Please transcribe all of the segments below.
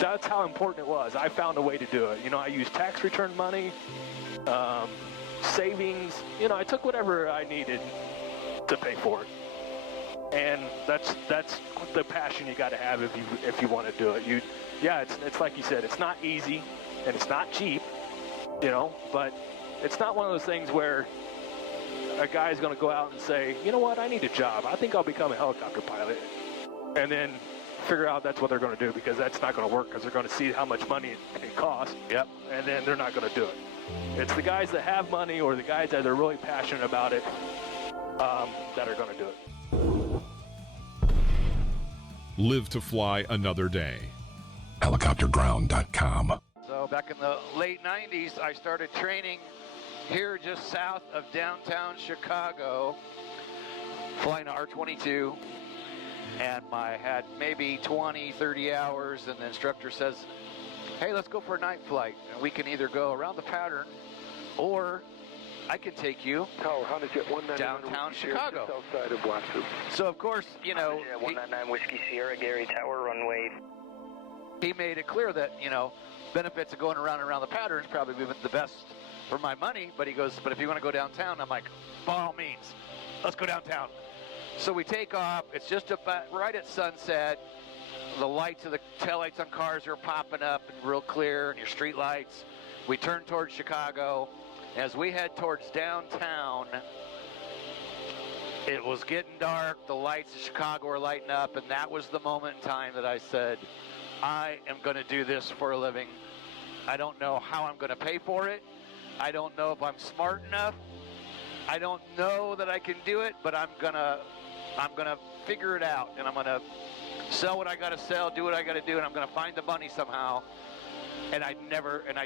That's how important it was. I found a way to do it. You know, I used tax return money, savings. You know, I took whatever I needed to pay for it. And that's the passion you got to have if you want to do it. It's like you said, it's not easy and it's not cheap, you know, but it's not one of those things where a guy's going to go out and say, you know what, I need a job. I think I'll become a helicopter pilot. And then figure out that's what they're going to do, because that's not going to work, because they're going to see how much money it costs. Yep. And then they're not going to do it. It's the guys that have money or the guys that are really passionate about it that are going to do it. Live to fly another day. Helicopterground.com. So back in the late 90s, I started training here just south of downtown Chicago, flying an R-22. And I had maybe 20, 30 hours, and the instructor says, hey, let's go for a night flight. And we can either go around the pattern, or I can take you downtown Chicago. Outside of Watson. So, of course, you know, 199 Whiskey Sierra, Gary Tower, runway. He made it clear that, you know, benefits of going around the pattern is probably the best for my money. But he goes, but if you want to go downtown, I'm like, by all means, let's go downtown. So we take off. It's just about right at sunset. The lights of the taillights on cars are popping up and real clear, and your street lights. We turn towards Chicago. As we head towards downtown, it was getting dark. The lights of Chicago were lighting up, and that was the moment in time that I said, I am going to do this for a living. I don't know how I'm going to pay for it. I don't know if I'm smart enough. I don't know that I can do it, but I'm gonna figure it out, and I'm gonna sell what I gotta sell, do what I gotta do, and I'm gonna find the money somehow. And I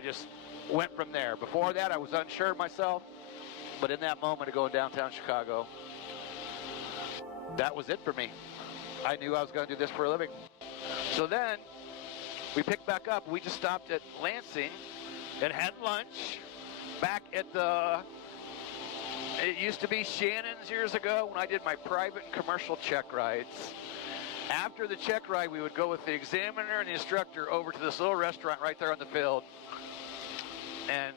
just went from there. Before that, I was unsure of myself, but in that moment of going downtown Chicago, that was it for me. I knew I was gonna do this for a living. So then, we picked back up. We just stopped at Lansing and had lunch back at it used to be Shannon's years ago when I did my private and commercial check rides. After the check ride, we would go with the examiner and the instructor over to this little restaurant right there on the field. And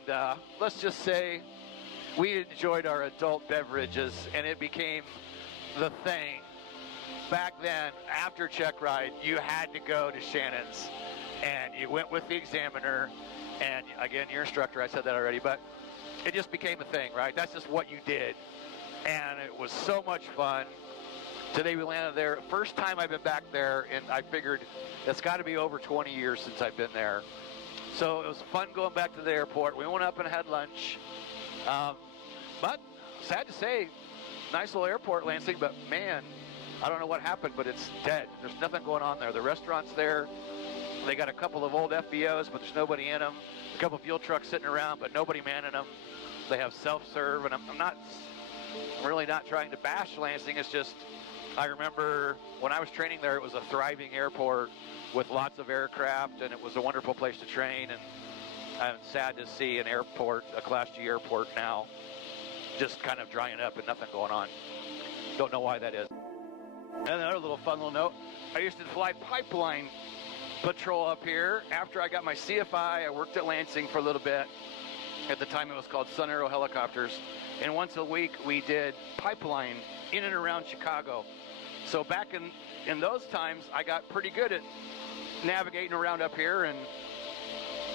let's just say we enjoyed our adult beverages, and it became the thing. Back then, after check ride, you had to go to Shannon's. And you went with the examiner, and again, your instructor, I said that already, but it just became a thing, right? That's just what you did. And it was so much fun. Today we landed there. First time I've been back there, and I figured it's got to be over 20 years since I've been there. So it was fun going back to the airport. We went up and had lunch. But sad to say, nice little airport, Lansing, but man, I don't know what happened, but it's dead. There's nothing going on there. The restaurant's there. They got a couple of old FBOs, but there's nobody in them. A couple of fuel trucks sitting around, but nobody manning them. They have self-serve, and I'm really not trying to bash Lansing. It's just, I remember when I was training there, it was a thriving airport with lots of aircraft, and it was a wonderful place to train. And I'm sad to see an airport, a Class G airport now, just kind of drying up and nothing going on. Don't know why that is. And another little fun little note, I used to fly pipeline patrol up here. After I got my CFII, I worked at Lansing for a little bit. At the time, it was called Sun Aero Helicopters. And once a week, we did pipeline in and around Chicago. So back in those times, I got pretty good at navigating around up here. And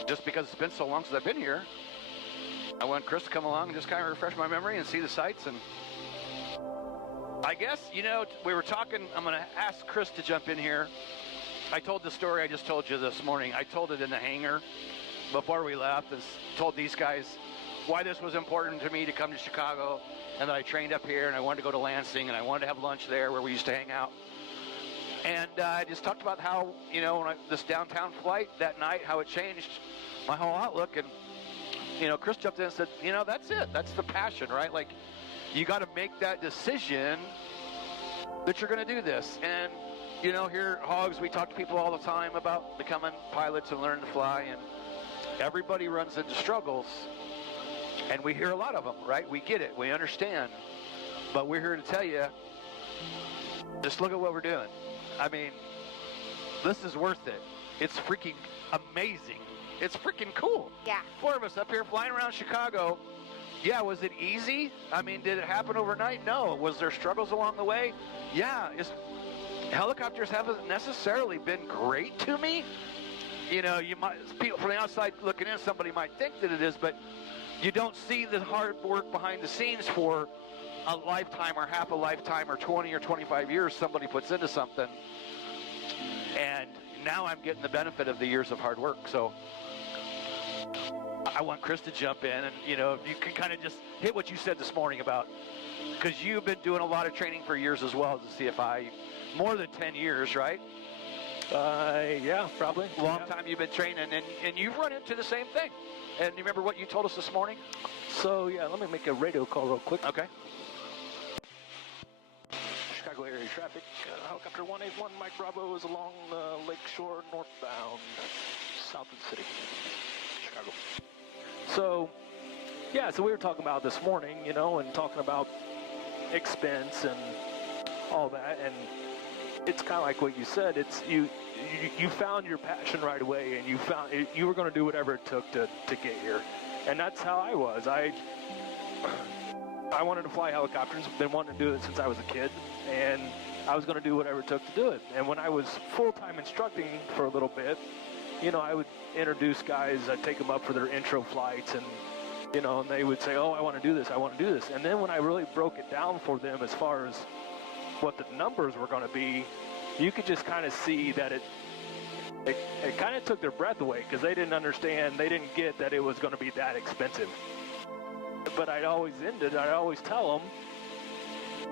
just because it's been so long since I've been here, I want Chris to come along and just kind of refresh my memory and see the sights. And I guess, you know, we were talking, I'm going to ask Chris to jump in here. I told the story I just told you this morning. I told it in the hangar before we left. And told these guys why this was important to me to come to Chicago, and that I trained up here, and I wanted to go to Lansing, and I wanted to have lunch there where we used to hang out. And I just talked about how, you know, when this downtown flight that night, how it changed my whole outlook. And, you know, Chris jumped in and said, you know, that's it. That's the passion, right? Like, you got to make that decision that you're going to do this. And, you know, here at H.O.G.S, we talk to people all the time about becoming pilots and learning to fly, and everybody runs into struggles, and we hear a lot of them, right? We get it, we understand, but we're here to tell you, just look at what we're doing. I mean, this is worth it. It's freaking amazing. It's freaking cool. Yeah. 4 of us up here flying around Chicago. Yeah, was it easy? I mean, did it happen overnight? No. Was there struggles along the way? Yeah. Helicopters haven't necessarily been great to me. You know, you might, people from the outside looking in, somebody might think that it is, but you don't see the hard work behind the scenes for a lifetime or half a lifetime or 20 or 25 years somebody puts into something. And now I'm getting the benefit of the years of hard work. So I want Chris to jump in and, you know, if you can kind of just hit what you said this morning about, because you've been doing a lot of training for years as well as a CFI, more than 10 years, right? Yeah, probably. Long time you've been training, and you've run into the same thing. And you remember what you told us this morning? So, yeah, let me make a radio call real quick. Okay. Chicago area traffic. Helicopter 181, Mike Bravo is along Lake Shore northbound, south of the city, Chicago. So, yeah, so we were talking about this morning, you know, and talking about expense and all that, and it's kind of like what you said. It's you found your passion right away, and you were going to do whatever it took to get here, and that's how I was. I wanted to fly helicopters, been wanting to do it since I was a kid, and I was going to do whatever it took to do it. And when I was full-time instructing for a little bit, you know, I would introduce guys, I'd take them up for their intro flights, and you know, and they would say, oh, I want to do this, I want to do this. And then when I really broke it down for them as far as what the numbers were going to be, you could just kind of see that it kind of took their breath away, because they didn't understand, they didn't get that it was going to be that expensive. But I'd always tell them,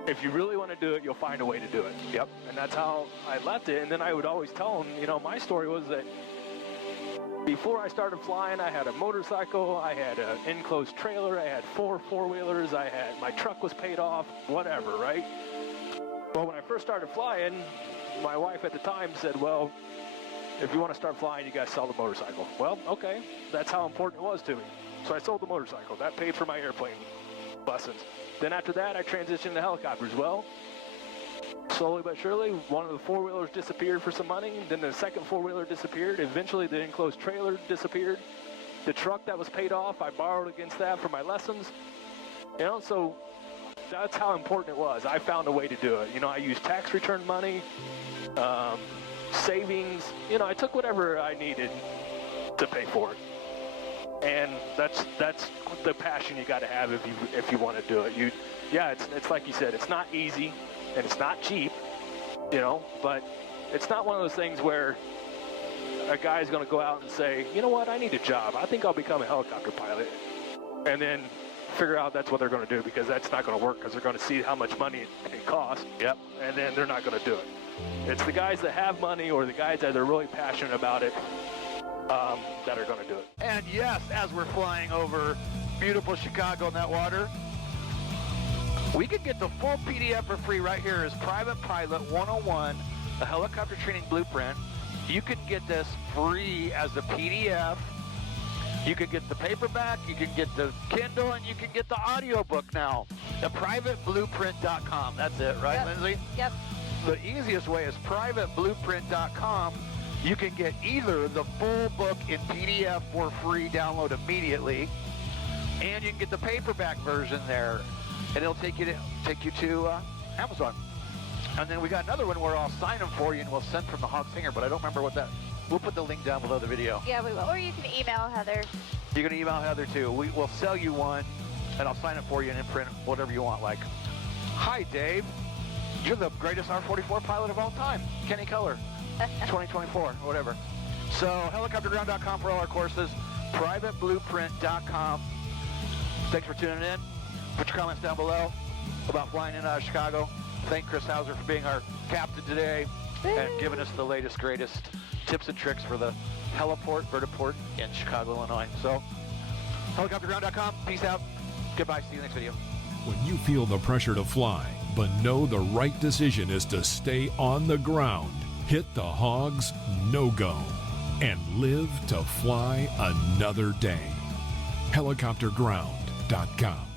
if you really want to do it, you'll find a way to do it. Yep. And that's how I left it. And then I would always tell them, you know, my story was that before I started flying, I had a motorcycle, I had an enclosed trailer, I had 4 four-wheelers, my truck was paid off, whatever, right? Well, when I first started flying, my wife at the time said, well, if you want to start flying, you got to sell the motorcycle. Well, okay, that's how important it was to me. So I sold the motorcycle. That paid for my airplane lessons. Then after that, I transitioned to helicopters. Well, slowly but surely, one of the four-wheelers disappeared for some money. Then the second four-wheeler disappeared. Eventually, the enclosed trailer disappeared. The truck that was paid off, I borrowed against that for my lessons. You know, so that's how important it was. I found a way to do it. You know, I used tax return money, savings. You know, I took whatever I needed to pay for it. And that's the passion you got to have if you want to do it. It's like you said, it's not easy and it's not cheap, you know, but it's not one of those things where a guy's going to go out and say, you know what, I need a job. I think I'll become a helicopter pilot. And then figure out that's what they're going to do, because that's not going to work, because they're going to see how much money it costs. Yep. And then they're not going to do it. It's the guys that have money, or the guys that are really passionate about it, that are going to do it. And yes, as we're flying over beautiful Chicago in that water, we can get the full PDF for free right here as Private Pilot 101, the helicopter training blueprint. You can get this free as a PDF. You can get the paperback, you can get the Kindle, and you can get the audiobook now. The privateblueprint.com. That's it, right, Yep. Lindsay? Yep. The easiest way is privateblueprint.com. You can get either the full book in PDF for free, download immediately, and you can get the paperback version there, and it'll take you to Amazon. And then we got another one where I'll sign them for you, and we'll send from the Hawk Singer, but I don't remember what that. We'll put the link down below the video. Yeah, we will. Or you can email Heather. You can email Heather too. We'll sell you one, and I'll sign it for you and imprint whatever you want. Like, hi Dave, you're the greatest R-44 pilot of all time, Kenny Keller, 2024 or whatever. So helicopterground.com for all our courses, privateblueprint.com. Thanks for tuning in. Put your comments down below about flying in out of Chicago. Thank Chris Hauser for being our captain today and giving us the latest, greatest tips and tricks for the heliport, vertiport in Chicago, Illinois. So, helicopterground.com. Peace out. Goodbye. See you next video. When you feel the pressure to fly, but know the right decision is to stay on the ground, hit the H.O.G.S no-go and live to fly another day. Helicopterground.com